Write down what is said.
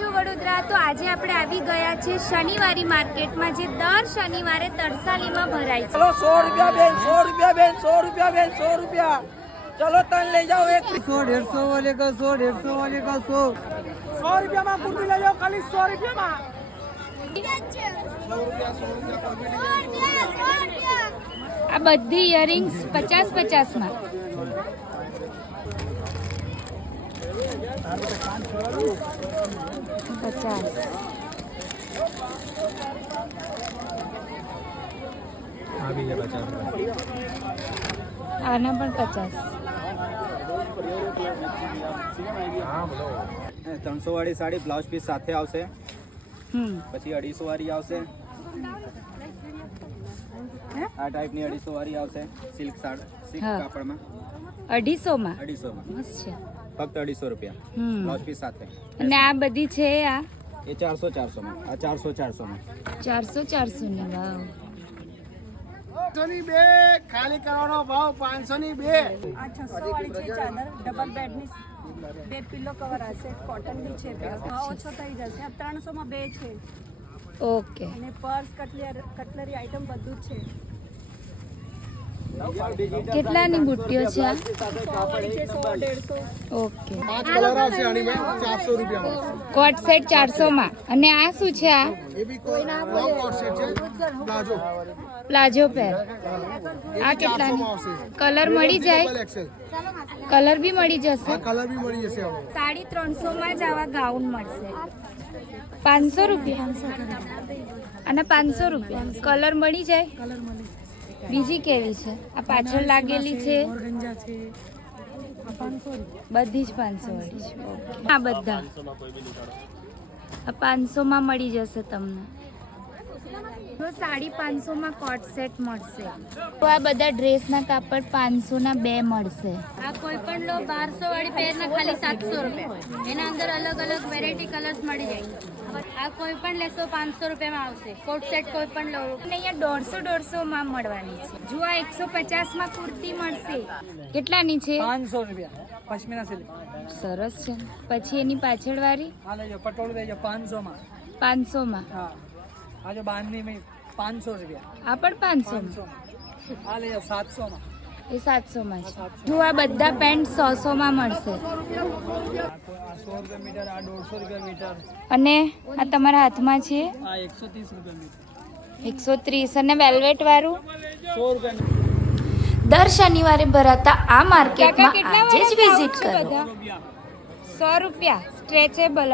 છું વડોદરા। તો આજે આપણે આવી ગયા છે શનિવારી માર્કેટમાં, જે દર શનિવારે તરસાલીમાં ભરાય છે। चलो 100 रुपया बेन, 100 रुपया बेन, 100 रुपया बेन, 100 रुपया। चलो तन ले जाओ एक 100 150 वाले का 100 150 वाले का 100 100 रुपया में कुर्ती ले जाओ खाली 100 रुपया में। આ બધી ઇયરિંગ્સ 50-50 માં। આના પણ 50। 300 વાળી સાડી બ્લાઉઝ પીસ સાથે આવશે, પછી 250 વાળી આવશે, આ ટાઈપની 250 વાળી આવશે સિલ્ક સિલ્ક કાપડમાં 250 માં 250 માં મસ્ત છે, ફક્ત 250 રૂપિયા બ્લાઉઝ પીસ સાથે। અને આ બધી છે આ એ 400 માં, આ 400 માં 400 ની। વાવ, 500 ની બે ખાલી કરવાનો ભાવ 500 ની બે। આ 600 વાળી છે ચાદર, ડબલ બેડ ની બે પિલો કવર હશે, કોટન ની છે, ભાવ ઓછો થઈ જશે। આ 300 માં બે છે, ઓકે। અને પર્સ કટલરી આઈટમ બધું જ છે। કેટલાની બુટ્ટીઓ છે આ? 100 વાળી છે, 100 150। ઓકે। 5 કલર આવશે આની में 400 રૂપિયા માં। કોટ સેટ 400 માં। અને આ શું છે? આ એ भी कोई लॉन्ग कोट सेट છે પ્લાઝો પ્લાઝો પેર। આ કેટલાની? કલર મળી જાય? ડબલ એક્સેલ કલર બી મળી જશે? કલર भी મળી જશે હવે। 350 માં જ આવા ગાઉન મળશે। 500 રૂપિયા અને 500 રૂપિયા। કલર મળી જાય? બીજી કેવી છે? આ પાછળ લાગેલી છે ઓર્ગન્જા છે, આ 500 બધી જ 500 વાળી છે। ઓકે। આ બધા આ 500 માં મળી જશે તમને। તો સાડી 500 માં કોટ સેટ મળશે। તો આ બધા ડ્રેસના કાપડ 500 ના બે મળશે। આ કોઈ પણ લો 1200 વાળી પેરના ખાલી 700 રૂપિયા। એના અંદર અલગ અલગ વેરાયટી કલર્સ મળી જાય। આ કોઈ પણ લેશો 500 રૂપિયામાં આવશે। કોટ સેટ કોઈ પણ લો અને અહીંયા 150 માં મળવાની છે। જો આ 150 માં કુર્તી મળશે। કેટલાની છે? 500 रुपया पश्मीना सिल्क। સરસ છે। પછી એની પાછળ વાળી हाँ ले जाओ पटोल ले जाओ 500 में। 500 માં। हाँ आ जो बांधनी में 500 रुपया આ પણ 500 માં। 500 में। आ ले जाओ 700 में। એ 700 માં છે। જો આ બધા પેન્ટ 100 માં મળશે। 100 रुपया मीटर, आ 150 रुपया मीटर, અને આ તમારા હાથમાં છે आ 130 रुपया मीटर, 130। અને વેલ્વેટ વાળું 100 रुपया मीटर। દર શનિવારે ભરાતા આ માર્કેટમાં આજે જ વિઝિટ કરો। 100 રૂપિયા સ્ટ્રેચેબલ।